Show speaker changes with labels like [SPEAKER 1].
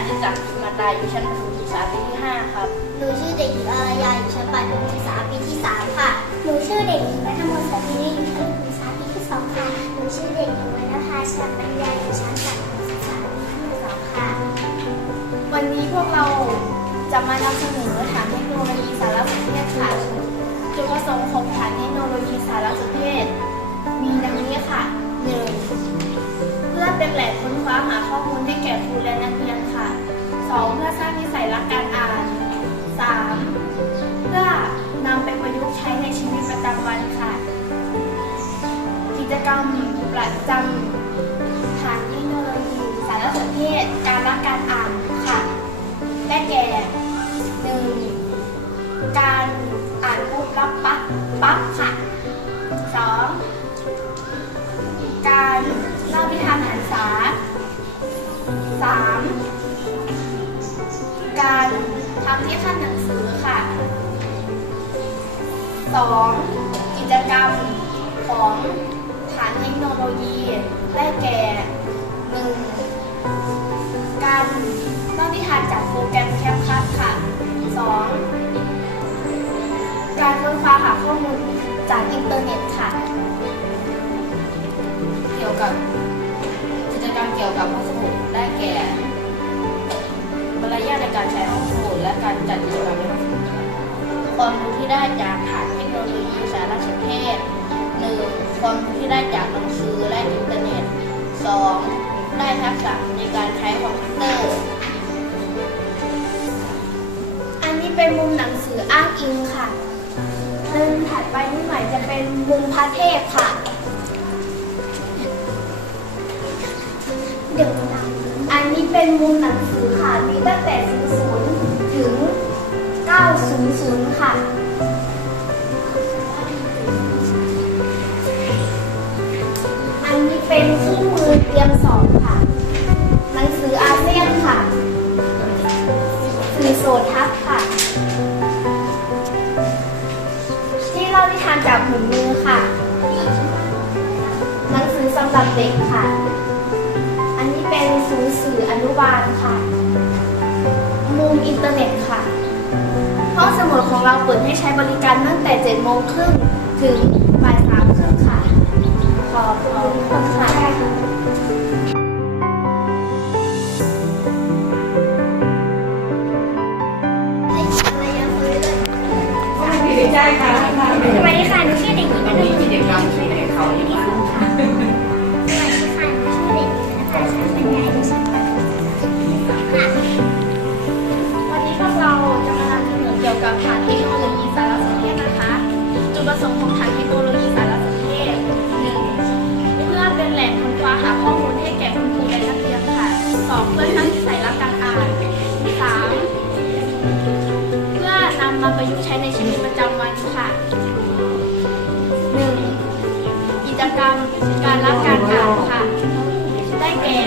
[SPEAKER 1] ตาอยู่ชั้นประถมศึกษาปีที่ 5 ครับ
[SPEAKER 2] หนูชื่อเด็กหญิงอารยาอยู่ชั้นประถมศึกษาปีที่ 3 ค่ะ หนูชื่อเด็กหญิงนัทมนต์สตินีอยู่ชั้นประถมศึกษาปีที่ 2 ค่ะ หนูชื่อเด็กหญิงวรรณภาชาปัญญาอยู่ชั้นประถมศึกษาปีที่2ค่ะ
[SPEAKER 1] วันนี้พวกเราจะมานำเสนอฐานเทคโนโลยีสารสนเทศค่ะจุดประสงค์ของฐานเทคโนโลยีสารสนเทศ มีดังนี้ค่ะ 1. เพื่อเป็นแหล่งค้นคว้าหาข้อมูลให้แก่ครูและนักเรียนค่ะ 2. เพื่อสร้างนิสัยรักการอ่าน 3. เพื่อนำไปประยุกต์ใช้ในชีวิตประจำวันค่ะ กิจกรรมประจำ ขั้นหนังสือค่ะ 2. กิจกรรมของฐานเทคโนโลยีได้แก่ 1. การเล่านิทานจากโปรแกรมแคปคัทค่ะ 2. การค้นคว้าหาข้อมูลจากอินเทอร์เน็ตค่ะ เกี่ยวกับกิจกรรมเกี่ยวกับห้องสมุดได้แก่ การจัดกิจกรรมในห้องสมุดความรู้ที่ได้จากฐานเทคโนโลยีสารสนเทศ 1. ความรู้ที่ได้จากหนังสือและอินเทอร์เน็ต 2. ได้ทักษะในการใช้คอมพิวเตอร์ อันนี้เป็นมุมหนังสืออ้างอิงค่ะเดินถัดไปนิดหน่อยจะเป็นมุมพระเทพค่ะ
[SPEAKER 2] เดี๋ยวนะ
[SPEAKER 1] อันนี้เป็นมุมหนังสือค่ะ มีตั้งแต่00 ถึง 900 ค่ะอันนี้เป็นคู่มือเตรียมสอบค่ะหนังสืออาเซียนค่ะสื่อโซทัศน์ค่ะ ที่เล่านิทานจากหุ่นมือค่ะหนังสือสำหรับเด็กค่ะ อันนี้เป็นศูนย์สื่ออนุบาลค่ะ มุมอินเทอร์เน็ตค่ะ ห้องสมุดของเราเปิดให้ใช้บริการตั้งแต่7โมงครึ่งถึงบ่ายสามครึ่งค่ะ ขอบคุณค่ะ
[SPEAKER 2] เด็กหญิงอารยาคุยเลย
[SPEAKER 3] ใช่ค่ะ
[SPEAKER 2] สวัสดีค่ะหนูชื่อาประยุกต์ใช้
[SPEAKER 1] ในชีวิตประจำวันค่ะ 1. กิจกรรมการรับการกล่าวค่ะ ได้แก่